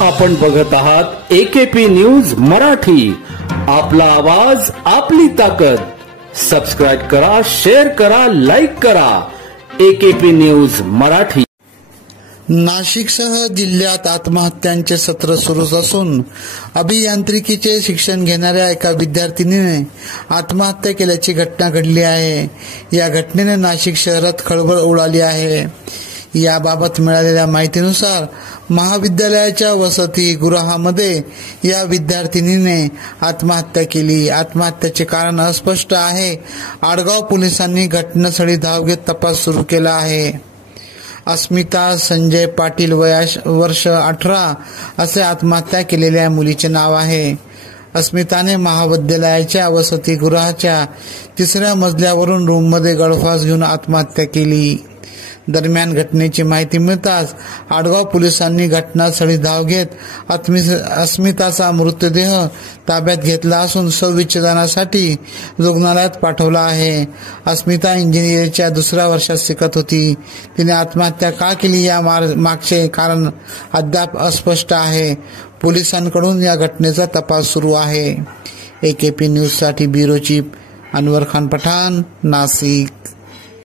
आपण बघत आहात AKP न्यूज मराठी, आपला आवाज आपली ताकद। सबस्क्राइब करा, शेअर करा, लाईक करा। AKP news Marathi. नाशिकसह जिल्ह्यात आत्महत्यांचे सत्र सुरू असून अभियांत्रिकीचे शिक्षण घेणाऱ्या एका विद्यार्थिनीने आत्महत्या केल्याची घटना घडली आहे। या घटनेने नाशिक शहरात खळबळ उडाली आहे। याबाबत मिळालेल्या माहितीनुसार महाविद्यालयाच्या वसतिगृहामध्ये या विद्यार्थिनीने आत्महत्या केली। आत्महत्येचे कारण अस्पष्ट आहे। आडगाव पोलिसांनी घटनास्थळी धाव घेत तपास सुरू केला आहे। अस्मिता संजय पाटील वर्ष 18 असे आत्महत्या केलेल्या मुलीचे नाव आहे। अस्मिताने महाविद्यालयाच्या वसतिगृहाच्या 3ऱ्या मजल्यावरून रूममध्ये गळफास घेऊन आत्महत्या केली। दरम्यान घटनेची माहिती मिळताच आडगाव पोलिसांनी घटनास्थळी धाव घेत अस्मिताचा मृतदेह ताब्यात घेतला असून शवविच्छेदनासाठी रुग्णालयात पाठवला आहे। अस्मिता इंजिनिअरिंगच्या 2ऱ्या वर्षात शिकत होती। तिने आत्महत्या का केली या मागचे कारण अद्याप अस्पष्ट आहे। पोलिसांकडून या घटनेचा तपास सुरू आहे। AKP न्यूजसाठी ब्युरो चीफ अनवर खान पठाण, नाशिक।